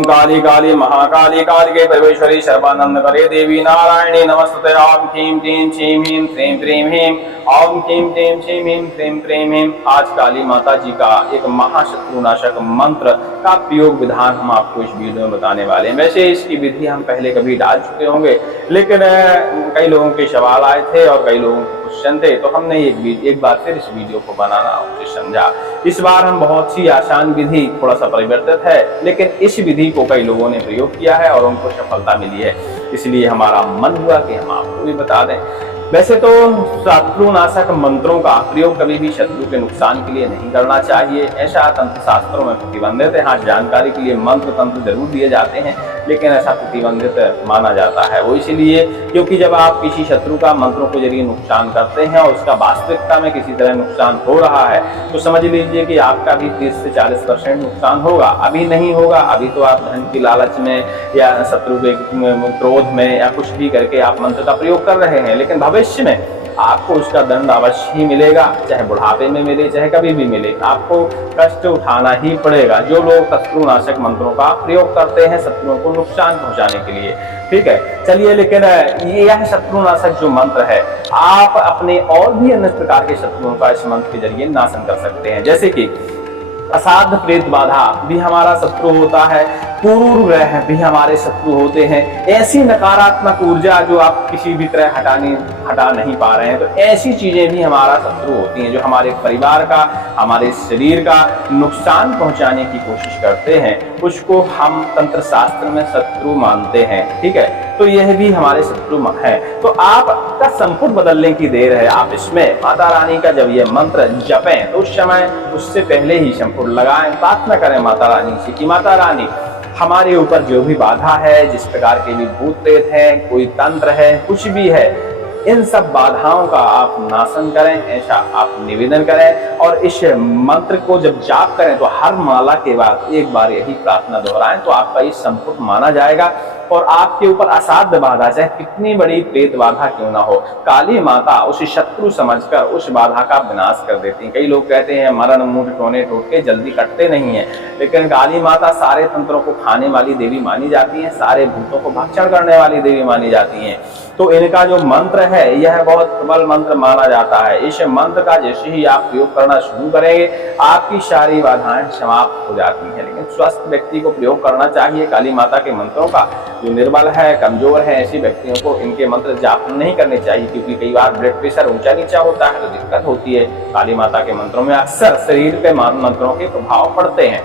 ओम काली काली महाकाली कालिके परमेश्वरी सर्वानंद करे देवी नारायणी नमस्ते। ओम क्लीं क्लीं क्षीं ह्रीं क्लीं क्लीं ह्रीं ओम क्लीं क्लीं क्षीं ह्रीं क्लीं क्लीं ह्रीं। आज काली माता जी का एक महाशत्रुनाशक मंत्र का प्रयोग विधान हम आपको इस वीडियो में बताने वाले हैं। वैसे इसकी विधि हम पहले कभी डाल चुके होंगे, लेकिन कई लोगों के सवाल आए थे और कई लोगों के क्वेश्चन थे, तो हमने एक बार फिर इस वीडियो को बनाना उचित समझा। इस बार हम बहुत सी आसान विधि, थोड़ा सा परिवर्तित है, लेकिन इस विधि को कई लोगों ने प्रयोग किया है और उनको सफलता मिली है, इसलिए हमारा मन हुआ कि हम आपको भी बता दें। वैसे तो शत्रुनाशक मंत्रों का प्रयोग कभी भी शत्रु के नुकसान के लिए नहीं करना चाहिए, ऐसा तंत्र शास्त्रों में प्रतिबंधित है। हाँ, जानकारी के लिए मंत्र तंत्र जरूर दिए जाते हैं, लेकिन ऐसा प्रतिबंधित माना जाता है। वो इसलिए क्योंकि जब आप किसी शत्रु का मंत्रों के जरिए नुकसान करते हैं और उसका वास्तविकता में किसी तरह नुकसान हो रहा है, तो समझ लीजिए कि आपका भी 30 से 40% नुकसान होगा। अभी नहीं होगा, अभी तो आप धन की लालच में या शत्रु के क्रोध में या कुछ भी करके आप मंत्र का प्रयोग कर रहे हैं, लेकिन भविष्य में आपको उसका दंड अवश्य ही मिलेगा, चाहे बुढ़ापे में मिले चाहे कभी भी मिले, आपको कष्ट उठाना ही पड़ेगा। जो लोग शत्रुनाशक मंत्रों का प्रयोग करते हैं शत्रुओं को नुकसान पहुंचाने के लिए, ठीक है। चलिए, लेकिन यह शत्रुनाशक जो मंत्र है, आप अपने और भी अन्य प्रकार के शत्रुओं का इस मंत्र के जरिए नाशन कर सकते हैं। जैसे कि असाध्य प्रेत बाधा भी हमारा शत्रु होता है, क्रूर ग्रह भी हमारे शत्रु होते हैं। ऐसी नकारात्मक ऊर्जा जो आप किसी भी तरह हटा नहीं पा रहे हैं, तो ऐसी चीजें भी हमारा शत्रु होती हैं जो हमारे परिवार का, हमारे शरीर का नुकसान पहुंचाने की कोशिश करते हैं, उसको हम तंत्र शास्त्र में शत्रु मानते हैं, ठीक है। तो यह भी हमारे शत्रु है। तो आपका संपुट बदलने की देर है। आप इसमें माता रानी का जब ये मंत्र जपें तो उस समय उससे पहले ही संपुट लगाएं, प्रार्थना करें माता रानी से कि माता रानी, हमारे ऊपर जो भी बाधा है, जिस प्रकार के भी भूत प्रेत है, कोई तंत्र है, कुछ भी है, इन सब बाधाओं का आप नाशन करें, ऐसा आप निवेदन करें। और इस मंत्र को जब जाप करें तो हर माला के बाद एक बार यही प्रार्थना दोहराएं, तो आपका ये संपुट माना जाएगा और आपके ऊपर असाध्य बाधा, चाहे कितनी बड़ी प्रेत बाधा क्यों ना हो, काली माता उसे शत्रु समझकर उस बाधा का विनाश कर देती है। कई लोग कहते हैं मरण मुंह टोने टोटके जल्दी कटते नहीं है, लेकिन काली माता सारे तंत्रों को खाने वाली देवी मानी जाती है, सारे भूतों को भक्षण करने वाली देवी मानी जाती है। तो इनका जो मंत्र है यह बहुत प्रबल मंत्र माना जाता है। इस मंत्र का जैसे ही आप प्रयोग करना शुरू करेंगे, आपकी सारी बाधाएं समाप्त हो जाती हैं। लेकिन स्वस्थ व्यक्ति को प्रयोग करना चाहिए काली माता के मंत्रों का। जो निर्बल है, कमजोर है, ऐसे व्यक्तियों को इनके मंत्र जाप नहीं करने चाहिए, क्योंकि कई बार ब्लड प्रेशर ऊंचा नीचा होता है तो दिक्कत होती है। काली माता के मंत्रों में अक्सर शरीर पे मंत्रों के प्रभाव पड़ते हैं।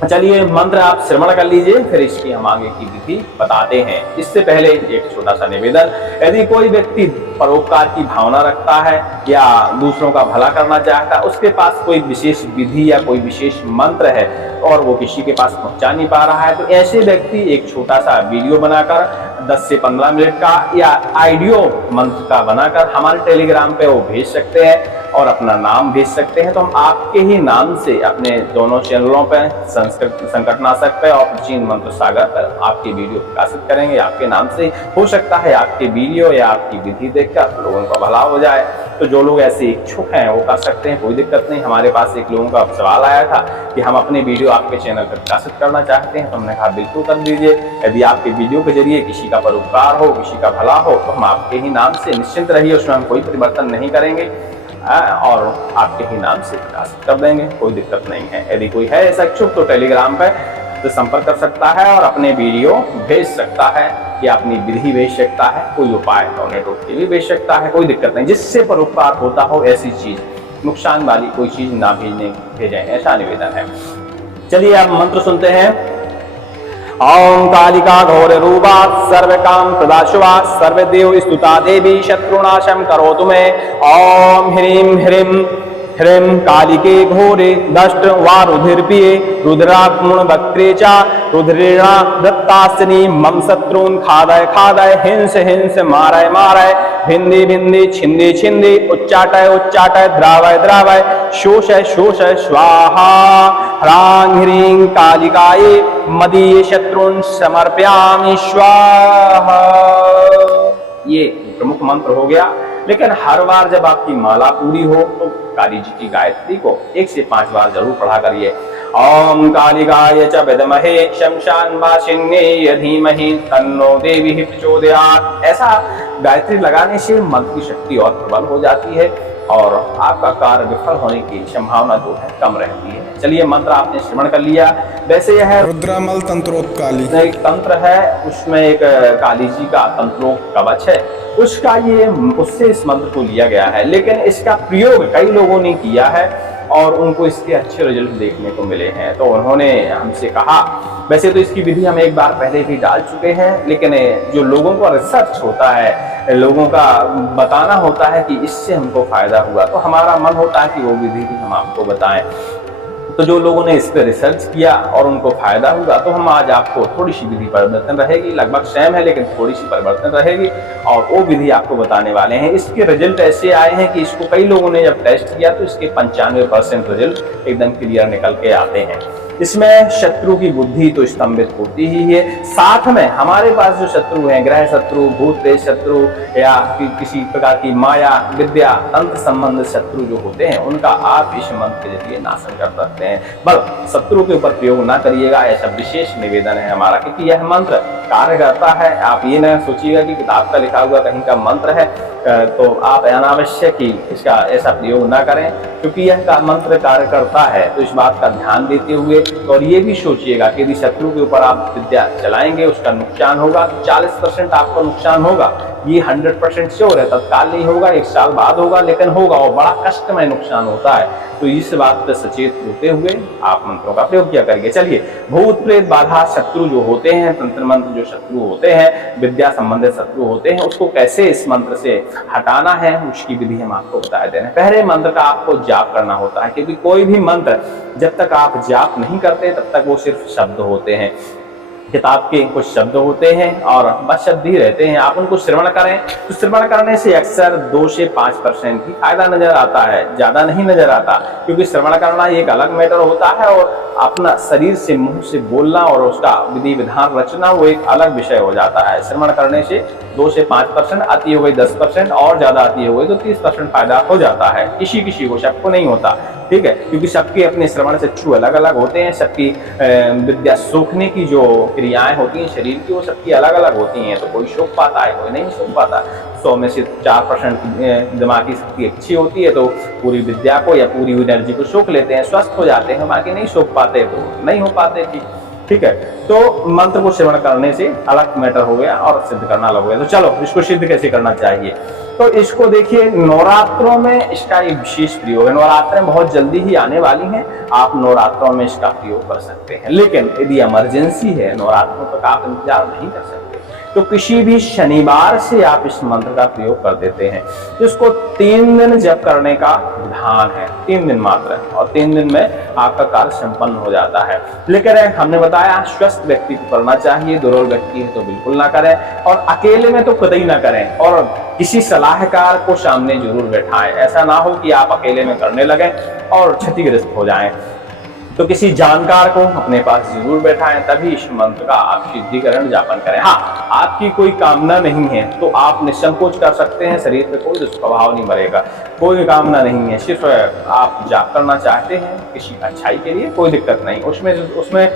चलिए, मंत्र आप श्रवण कर लीजिए, फिर इसकी हम आगे की विधि बताते हैं। इससे पहले एक छोटा सा निवेदन, यदि कोई व्यक्ति परोपकार की भावना रखता है या दूसरों का भला करना चाहता है, उसके पास कोई विशेष विधि या कोई विशेष मंत्र है और वो किसी के पास पहुंचा नहीं पा रहा है, तो ऐसे व्यक्ति एक छोटा सा वीडियो बनाकर 10 से 15 मिनट का या ऑडियो मंत्र का बनाकर हमारे टेलीग्राम पे वो भेज सकते हैं और अपना नाम भेज सकते हैं। तो हम आपके ही नाम से अपने दोनों चैनलों पे, संकटनाशक पे और प्राचीन मंत्र सागर पर आपकी वीडियो प्रकाशित करेंगे। आपके नाम से हो सकता है आपके वीडियो या आपकी विधि देखकर लोगों का भला हो जाए। तो जो लोग ऐसे इच्छुक हैं वो कर सकते हैं, कोई दिक्कत नहीं। हमारे पास एक लोगों का सवाल आया था कि हम अपने वीडियो आपके चैनल पर प्रकाशित करना चाहते हैं, तो हमने कहा बिल्कुल कर दीजिए। यदि आपके वीडियो के जरिए किसी का परोपकार हो, किसी का भला हो, तो हम आपके ही नाम से, निश्चिंत रहिए, उसमें हम कोई परिवर्तन नहीं करेंगे और आपके ही नाम से प्रकाशित कर देंगे, कोई दिक्कत नहीं है। यदि कोई है ऐसा इच्छुक तो टेलीग्राम पे तो संपर्क कर सकता है और अपने वीडियो भेज सकता है या अपनी विधि भेज सकता है, कोई उपाय टोने टोटके भी भेज सकता है, कोई दिक्कत नहीं। जिससे परोपकार होता हो ऐसी चीज, नुकसान वाली कोई चीज ना भेजें, ऐसा निवेदन है। चलिए अब मंत्र सुनते हैं। ओम कालिका घोर रूपा सर्व काम प्रदा शुभा सर्वदेव स्तुता देवी शत्रुनाशम करोतु मे। ओम ह्रीं ह्रीं ह्रीं कालिके घोरे दष्ट वा रुधिर्पिये रुद्रात्मुण वक्त्रे च रुद्रेणा दत्तास्नि मम शत्रून् खादय खादय हिंस हिंस मारय मारय भिन्दी भिन्दी छिन्दी छिन्दी उच्चाटय उच्चाटय द्रावय द्रावय शोषय शोषय स्वाहा। ह्रां ह्रीं कालिकायै मदीय शत्रून् समर्पयामि स्वाहा। ये प्रमुख मंत्र हो गया। लेकिन हर बार जब आपकी माला पूरी हो तो काली जी की गायत्री को 1 से 5 बार जरूर पढ़ा करिए। ओम कालिकाय च विद्महे शमशानवासिन्यै धीमहि तन्नो देवी प्रचोदयात्। ऐसा गायत्री लगाने से मंत्र की शक्ति और प्रबल हो जाती है और आपका कार्य विफल होने की संभावना जो है कम रहती है। चलिए, मंत्र आपने श्रवण कर लिया। वैसे यह रुद्रामल तंत्रोत्काली एक तंत्र है, उसमें एक काली जी का तंत्रों कवच है, उससे इस मंत्र को लिया गया है। लेकिन इसका प्रयोग कई लोगों ने किया है और उनको इसके अच्छे रिजल्ट देखने को मिले हैं, तो उन्होंने हमसे कहा। वैसे तो इसकी विधि हम एक बार पहले भी डाल चुके हैं, लेकिन जो लोगों का रिसर्च होता है, लोगों का बताना होता है कि इससे हमको फायदा हुआ, तो हमारा मन होता है कि वो विधि भी हम आपको बताएं। तो जो लोगों ने इस पर रिसर्च किया और उनको फायदा हुआ, तो हम आज आपको थोड़ी सी विधि परिवर्तन रहेगी, लगभग सेम है लेकिन थोड़ी सी परिवर्तन रहेगी और वो विधि आपको बताने वाले हैं। इसके रिजल्ट ऐसे आए हैं कि इसको कई लोगों ने जब टेस्ट किया तो इसके 95% रिजल्ट एकदम क्लियर निकल के आते हैं। इसमें शत्रु की बुद्धि तो स्तंभित होती ही है, साथ में हमारे पास जो शत्रु हैं, ग्रह शत्रु, भूत प्रेत शत्रु या किसी प्रकार की माया विद्या तंत्र संबंधित शत्रु जो होते हैं, उनका आप इस मंत्र के जरिए नाशन कर सकते हैं। बस शत्रु के ऊपर प्रयोग ना करिएगा, ऐसा विशेष निवेदन है हमारा, क्योंकि यह मंत्र कार्य करता है। आप ये न सोचिएगा कि किताब का लिखा हुआ कहीं का मंत्र है तो आप अनावश्यक ही इसका ऐसा प्रयोग ना करें, क्योंकि यह मंत्र कार्य करता है। तो इस बात का ध्यान देते हुए और ये भी सोचिएगा कि यदि शत्रु के ऊपर आप विद्या चलाएंगे उसका नुकसान होगा, 40% आपको नुकसान होगा। ये 100% श्योर है, तत्काल नहीं होगा, 1 साल बाद होगा, लेकिन होगा और बड़ा कष्टमय नुकसान होता है। तो इस बात पर सचेत होते हुए आप मंत्रों का प्रयोग किया करिए। चलिए, भूत प्रेत बाधा शत्रु जो होते हैं, तंत्र मंत्र जो शत्रु होते हैं, विद्या संबंधित शत्रु होते हैं, उसको कैसे इस मंत्र से हटाना है उसकी विधि हम आपको बता दे रहे हैं। पहले मंत्र का आपको जाप करना होता है, क्योंकि कोई भी मंत्र जब तक आप जाप नहीं करते तब तक वो सिर्फ शब्द होते हैं। किताब के कुछ शब्द होते हैं और बस शब्द ही रहते हैं। आप उनको श्रवण करें तो श्रवण करने से अक्सर 2 से 5% ही फायदा नजर आता है, ज्यादा नहीं नजर आता, क्योंकि श्रवण करना एक अलग मैटर होता है और अपना शरीर से मुंह से बोलना और उसका विधि विधान रचना वो एक अलग विषय हो जाता है। श्रवण करने से 2 से 5%, अति हो गई 10% और ज्यादा अति हो गई तो 30% फायदा हो जाता है। किसी किसी को, सबको नहीं होता, ठीक है, क्योंकि सबके अपने श्रवण चक्षु अलग अलग होते हैं, सबकी विद्या सोखने की जो क्रियाएं होती हैं शरीर की वो सबकी अलग अलग होती हैं। तो कोई सोख पाता है, कोई नहीं सोख पाता। 100 में से 4% दिमागी शक्ति अच्छी होती है तो पूरी विद्या को या पूरी एनर्जी को सोख लेते हैं, स्वस्थ हो जाते हैं, बाकी नहीं सोख पाते तो नहीं हो पाते। ठीक है, तो मंत्र को श्रवण करने से अलग मैटर हो गया और सिद्ध करना अलग हो गया। तो चलो, इसको सिद्ध कैसे करना चाहिए, तो इसको देखिए, नवरात्रों में इसका एक विशेष प्रयोग है। नवरात्रें बहुत जल्दी ही आने वाली हैं, आप नवरात्रों में इसका प्रयोग कर सकते हैं। लेकिन यदि इमरजेंसी है, नवरात्रों तक आप इंतजार नहीं कर सकते, तो किसी भी शनिवार से आप इस मंत्र का प्रयोग कर देते हैं। इसको 3 दिन जप करने का विधान है, 3 दिन मात्र, और 3 दिन में आपका कार्य संपन्न हो जाता है। लेकिन हमने बताया स्वस्थ व्यक्ति को करना चाहिए, दुर्बल व्यक्ति है तो बिल्कुल ना करें, और अकेले में तो कतई ना करें, और किसी सलाहकार को सामने जरूर बैठाएं। ऐसा ना हो कि आप अकेले में करने लगें और क्षतिग्रस्त हो जाएं। तो किसी जानकार को अपने पास जरूर बैठाएं, तभी इस मंत्र का आप सिद्धीकरण जापन करें। हाँ, आपकी कोई कामना नहीं है तो आप निसंकोच कर सकते हैं, शरीर पे कोई दुष्प्रभाव नहीं मरेगा, कोई कामना नहीं है, सिर्फ आप जाप करना चाहते हैं किसी अच्छाई के लिए, कोई दिक्कत नहीं, उसमें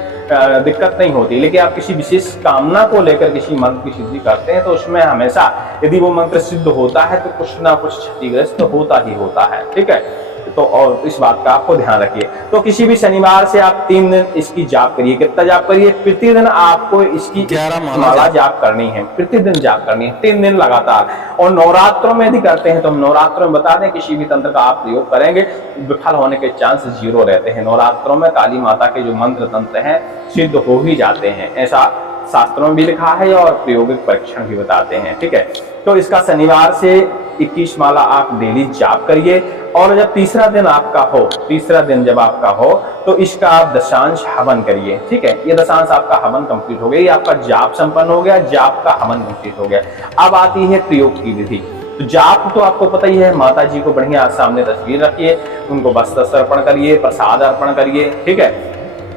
दिक्कत नहीं होती। लेकिन आप किसी विशेष कामना को लेकर किसी मंत्र की सिद्धि करते हैं तो उसमें हमेशा यदि वो मंत्र सिद्ध होता है तो कुछ ना कुछ क्षतिग्रस्त होता ही होता है। ठीक है, तो और इस बात का आपको ध्यान रखिए। तो किसी भी शनिवार से आप 3 दिन इसकी जाप करिए। कितना जाप करिए? प्रतिदिन आपको इसकी 11 माला जाप करनी है, प्रतिदिन जाप करनी है, 3 दिन लगातार। और नवरात्रों में यदि करते हैं तो हम नवरात्रों में बता दें, किसी भी तंत्र का आप प्रयोग करेंगे विफल होने के चांस 0 रहते हैं। नवरात्रों में काली माता के जो मंत्र तंत्र हैं सिद्ध हो ही जाते हैं, ऐसा शास्त्रों में भी लिखा है और प्रायोगिक परीक्षण भी बताते हैं। ठीक है, तो इसका शनिवार से 21 माला आप डेली जाप करिए। और जब तीसरा दिन जब आपका हो तो इसका आप दशांश हवन करिए। ठीक है, ये दशांश आपका हवन कंप्लीट हो गया, ये आपका जाप संपन्न हो गया, जाप का हवन कंप्लीट हो गया। अब आती है प्रयोग की विधि। तो जाप तो आपको पता ही है, माता जी को बढ़िया सामने तस्वीर रखिए, उनको वस्त्र अर्पण करिए, प्रसाद अर्पण करिए। ठीक है,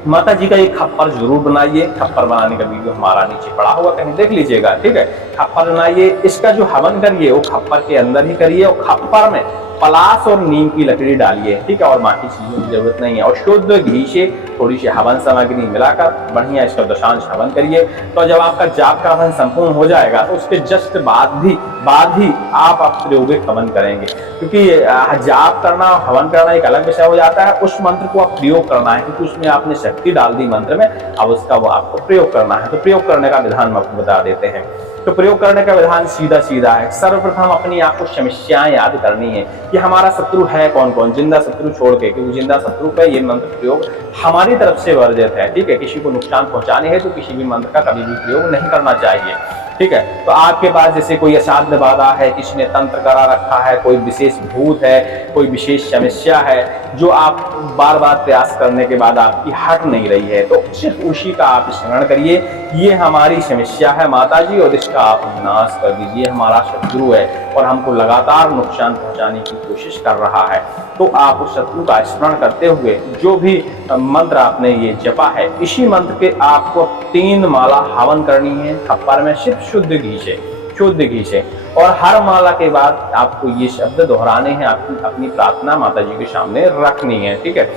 माता जी का एक खप्पर जरूर बनाइए। खप्पर बनाने का वीडियो हमारा नीचे पड़ा हुआ, कहीं देख लीजिएगा, ठीक है। खप्पर बनाइए, इसका जो हवन करिए वो खप्पर के अंदर ही करिए और खप्पर में पलाश और नीम की लकड़ी डालिए, ठीक है, और बाकी चीजों की जरूरत नहीं है। और शुद्ध घी से थोड़ी सी हवन सामग्री मिलाकर बढ़िया इसका दशांश हवन करिए। तो जब आपका जाप का हवन संपूर्ण हो जाएगा तो उसके जस्ट बाद ही आप प्रायोगिक हवन करेंगे, क्योंकि जाप करना हवन करना एक अलग विषय हो जाता है। उस मंत्र को आप प्रयोग करना है, क्योंकि उसमें आपने शक्ति डाल दी मंत्र में, अब उसका वो आपको प्रयोग करना है। तो प्रयोग करने का विधान हम आपको बता देते हैं। तो प्रयोग करने का विधान सीधा है। सर्वप्रथम अपनी आपको समस्याएं याद करनी है कि हमारा शत्रु है कौन कौन, जिंदा शत्रु छोड़ के, क्योंकि जिंदा शत्रु पे ये मंत्र प्रयोग हमारी तरफ से वर्जित है, ठीक है। किसी को नुकसान पहुंचाने है तो किसी भी मंत्र का कभी भी प्रयोग नहीं करना चाहिए, ठीक है। तो आपके पास जैसे कोई असाध्य बाधा है, किसी ने तंत्र करा रखा है, कोई विशेष भूत है, कोई विशेष समस्या है जो आप बार बार प्रयास करने के बाद आपकी हट नहीं रही है, तो सिर्फ उसी का आप स्मरण करिए, ये हमारी समस्या है माता जी और इसका आप नाश कर दीजिए। हमारा शत्रु है और हमको लगातार नुकसान पहुंचाने की कोशिश कर रहा है। तो आप उस शत्रु का स्मरण करते हुए जो भी मंत्र आपने ये जपा है, इसी मंत्र के आपको 3 माला हवन करनी है खप्पर में, सिर्फ शुद्ध घी से। और हर माला के बाद आपको ये शब्द दोहराने हैं, अपनी प्रार्थना माता जी के सामने रखनी है, ठीक है।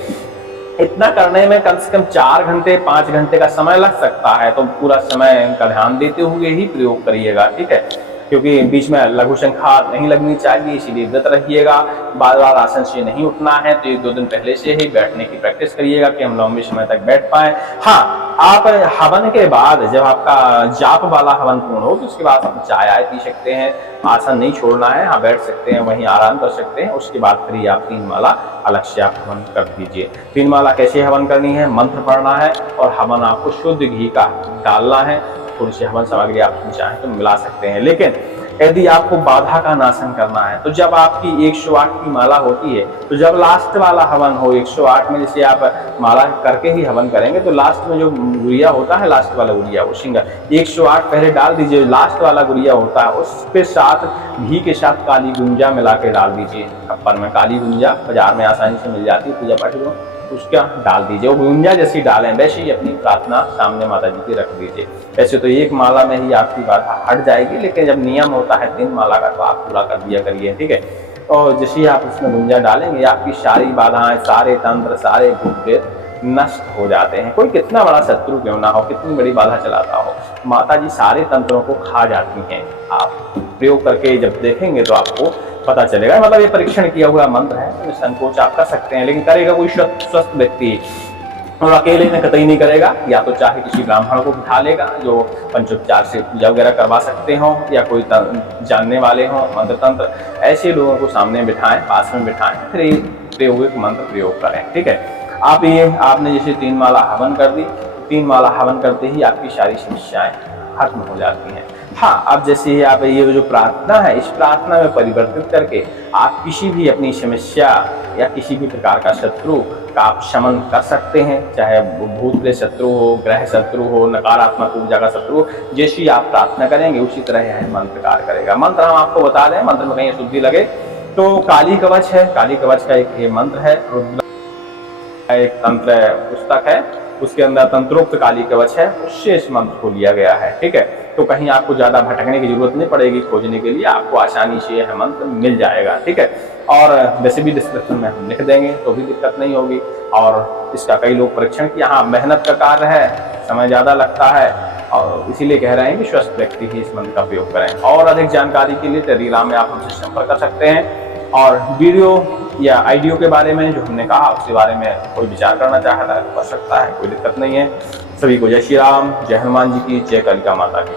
इतना करने में कम से कम 4 घंटे 5 घंटे का समय लग सकता है, तो पूरा समय का ध्यान देते हुए ही प्रयोग करिएगा, ठीक है। क्योंकि बीच में लघु शंखा नहीं लगनी चाहिए, इसीलिए व्रत रहिएगा। बार बार आसन से नहीं उठना है, तो 1-2 दिन पहले से ही बैठने की प्रैक्टिस करिएगा कि हम लंबे समय तक बैठ पाए। हाँ, आप हवन के बाद जब आपका जाप वाला हवन पूर्ण हो तो उसके बाद आप चाय आय पी सकते हैं, आसन नहीं छोड़ना है, हाँ बैठ सकते हैं, वहीं आराम कर सकते हैं। उसके बाद फिर आप 3 माला अलग से आप हवन कर दीजिए। 3 माला कैसे हवन करनी है, मंत्र पढ़ना है और हवन आपको शुद्ध घी का डालना है। थोड़ी सी हवन सामग्री आप चाहें तो मिला सकते हैं। लेकिन यदि आपको बाधा का नाशन करना है तो जब आपकी 108 की माला होती है, तो जब लास्ट वाला हवन हो 108 में, जैसे आप माला करके ही हवन करेंगे तो लास्ट में जो गुड़िया होता है, लास्ट वाला गुड़िया वो सिंगल 108 पहले डाल दीजिए, लास्ट वाला गुड़िया होता है उसके साथ घी के साथ काली गुंजा मिला के डाल दीजिए खप्पर में। काली गुंजा बाजार में आसानी से मिल जाती है, पूजा पाठ में उसका डाल दीजिए। वो गुंजा जैसी डालें वैसे ही अपनी प्रार्थना सामने माता जी की रख दीजिए। वैसे तो 1 माला में ही आपकी बाधा हट जाएगी, लेकिन जब नियम होता है 3 माला का तो आप पूरा कर दिया करिए, ठीक है। और जैसे ही आप उसमें गुंजा डालेंगे आपकी सारी बाधाएं, सारे तंत्र, सारे भूत प्रेत नष्ट हो जाते हैं। कोई कितना बड़ा शत्रु क्यों ना हो, कितनी बड़ी बाधा चलाता हो, माता जी सारे तंत्रों को खा जाती हैं। आप प्रयोग करके जब देखेंगे तो आपको पता चलेगा। मतलब ये परीक्षण किया हुआ मंत्र है, तो संकोच आप कर सकते हैं, लेकिन करेगा कोई स्वस्थ व्यक्ति और अकेले में कतई नहीं करेगा। या तो चाहे किसी ब्राह्मण को बिठा लेगा जो पंचोपचार से पूजा वगैरह करवा सकते हो, या कोई जानने वाले हो मंत्र तंत्र, ऐसे लोगों को सामने बिठाएं, पास में बिठाएं, फिर ये प्रायोगिक मंत्र प्रयोग करें, ठीक है। आपने जैसे 3 माला हवन कर दी, 3 माला हवन करते ही आपकी सारी समस्याएं खत्म हो जाती हैं। हाँ, अब जैसे ही आप ये जो प्रार्थना है, इस प्रार्थना में परिवर्तित करके आप किसी भी अपनी समस्या या किसी भी प्रकार का शत्रु का आप शमन कर सकते हैं, चाहे भूत प्रेत शत्रु हो, ग्रह शत्रु हो, नकारात्मक ऊर्जा का शत्रु हो। जैसी आप प्रार्थना करेंगे उसी तरह यह मंत्र कार्य करेगा। मंत्र हम आपको बता दें, मंत्र में कहीं अशुद्धि लगे तो काली कवच है, काली कवच का एक मंत्र है, एक तंत्र पुस्तक है, उसके अंदर तंत्रोक्त काली कवच है, उससे इस मंत्र को लिया गया है, ठीक है। तो कहीं आपको ज्यादा भटकने की जरूरत नहीं पड़ेगी, खोजने के लिए आपको आसानी से यह मंत्र मिल जाएगा, ठीक है। और वैसे भी डिस्क्रिप्शन में हम लिख देंगे तो भी दिक्कत नहीं होगी। और इसका कई लोग परीक्षण किया, हाँ मेहनत का कार्य है, समय ज्यादा लगता है, और इसीलिए कह रहे हैं कि स्वस्थ व्यक्ति ही इस मंत्र का प्रयोग करें। और अधिक जानकारी के लिए टेलीग्राम में आप हमसे संपर्क कर सकते हैं। और वीडियो या आइडियो के बारे में जो हमने कहा उसके बारे में कोई विचार करना चाहता है तो कर सकता है, कोई दिक्कत नहीं है। सभी को जय श्री राम, जय हनुमान जी की, जय कालिका माता की।